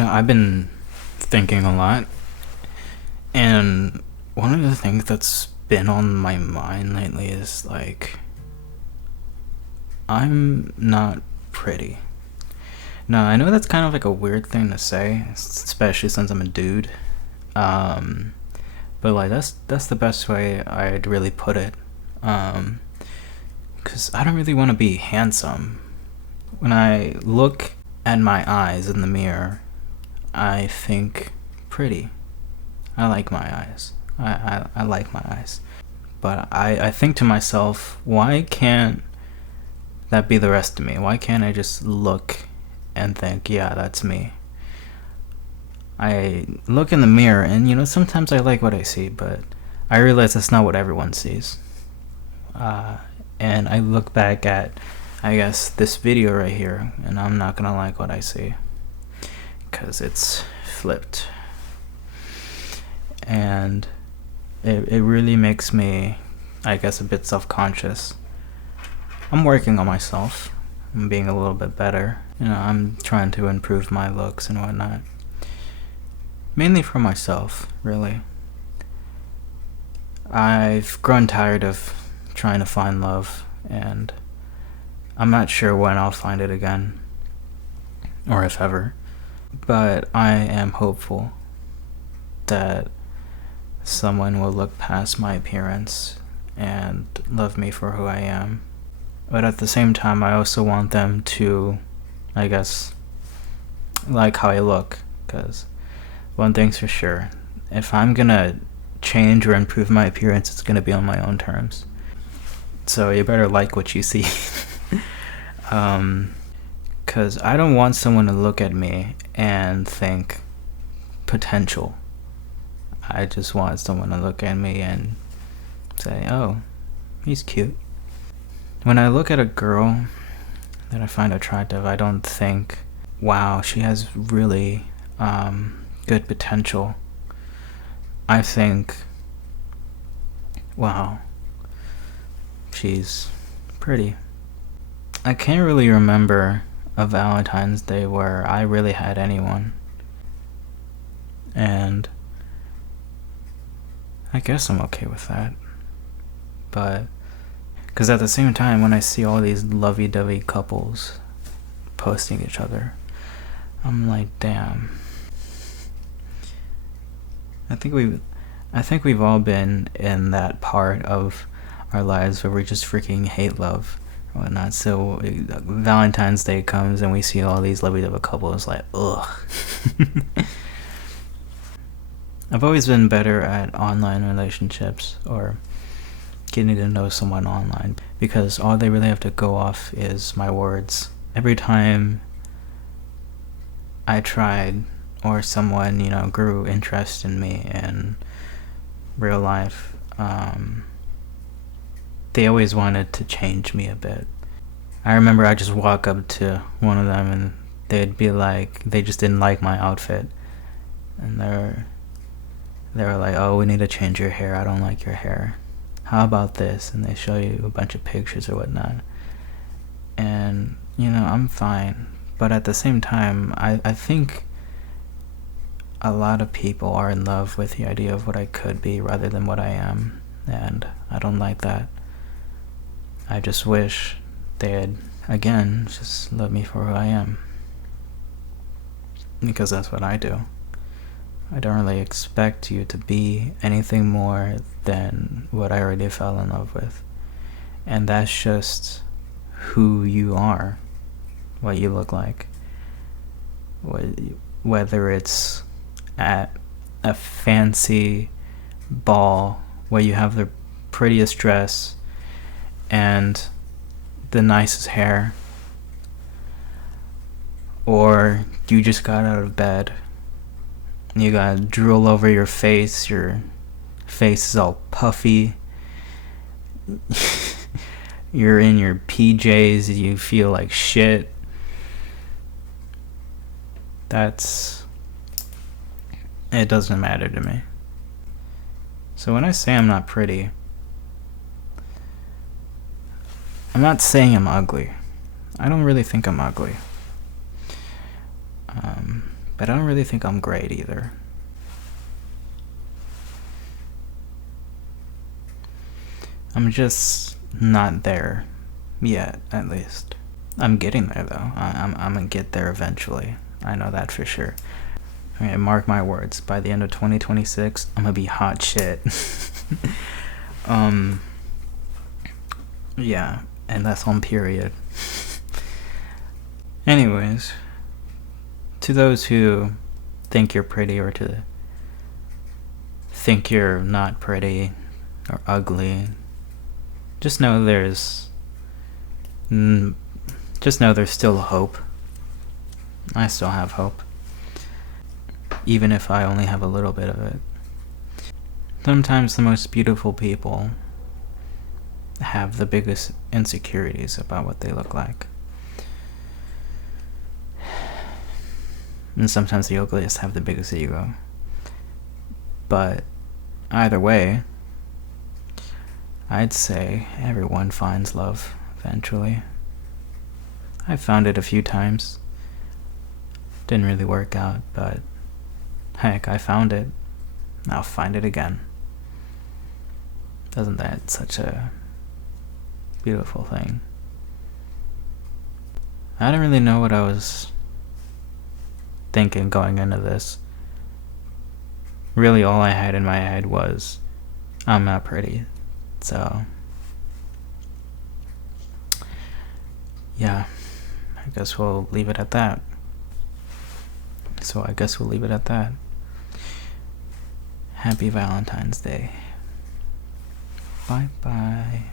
I've been thinking a lot, and one of the things that's been on my mind lately is like, I'm not pretty. Now, I know that's kind of like a weird thing to say, especially since I'm a dude. Um, but like that's the best way I'd really put it. Um, 'Cause I don't really want to be handsome. When I look at my eyes in the mirror, I think pretty. I like my eyes. I like my eyes. But I think to myself, why can't that be the rest of me? Why can't I just look and think, yeah, that's me? I look in the mirror and, sometimes I like what I see, but I realize that's not what everyone sees. Uh, and I look back at, I guess, this video right here, and I'm not gonna like what I see. Because it's flipped. And it really makes me, I guess, a bit self-conscious. I'm working on myself. I'm being a little bit better. I'm trying to improve my looks and whatnot. Mainly for myself, really. I've grown tired of trying to find love, and I'm not sure when I'll find it again, or if ever. But I am hopeful that someone will look past my appearance and love me for who I am. But at the same time, I also want them to, I guess, like how I look. Because one thing's for sure, if I'm gonna change or improve my appearance, it's gonna be on my own terms. So you better like what you see. Because I don't want someone to look at me and think potential. I just want someone to look at me and say, oh, he's cute. When I look at a girl that I find attractive, I don't think, wow, she has really good potential. I think, wow, she's pretty. I can't really remember a Valentine's Day where I really had anyone. And I guess I'm okay with that. But, because at the same time, when I see all these lovey-dovey couples posting each other, I'm like, damn. I think we've all been in that part of our lives where we just freaking hate love or whatnot. So Valentine's Day comes and we see all these lovey-dovey couples, like, ugh. I've always been better at online relationships or getting to know someone online, because all they really have to go off is my words. Every time I tried, or someone, grew interest in me in real life, they always wanted to change me a bit. I remember I just walk up to one of them and they'd be like, they just didn't like my outfit. And they were like, oh, we need to change your hair. I don't like your hair. How about this? And they show you a bunch of pictures or whatnot. And, I'm fine. But at the same time, I think a lot of people are in love with the idea of what I could be rather than what I am. And I don't like that. I just wish they'd, again, just love me for who I am. Because that's what I do. I don't really expect you to be anything more than what I already fell in love with. And that's just who you are, what you look like. Whether it's at a fancy ball where you have the prettiest dress and the nicest hair, or you just got out of bed, you got drool over your face is all puffy, you're in your PJs, you feel like shit. It doesn't matter to me. So when I say I'm not pretty, I'm not saying I'm ugly. I don't really think I'm ugly. But I don't really think I'm great either. I'm just not there yet, at least. I'm getting there though. I'm gonna get there eventually. I know that for sure. Okay, mark my words. By the end of 2026, I'm gonna be hot shit. Yeah, and that's on period. Anyways, to those who think you're pretty or to think you're not pretty or ugly, just know there's still hope. I still have hope, even if I only have a little bit of it. Sometimes the most beautiful people have the biggest insecurities about what they look like. And sometimes the ugliest have the biggest ego. But either way, I'd say everyone finds love eventually. I found it a few times. Didn't really work out, but heck, I found it. I'll find it again. Isn't that such a beautiful thing? I don't really know what I was thinking going into this. Really, all I had in my head was, I'm not pretty. So, yeah, I guess we'll leave it at that. Happy Valentine's Day. Bye bye.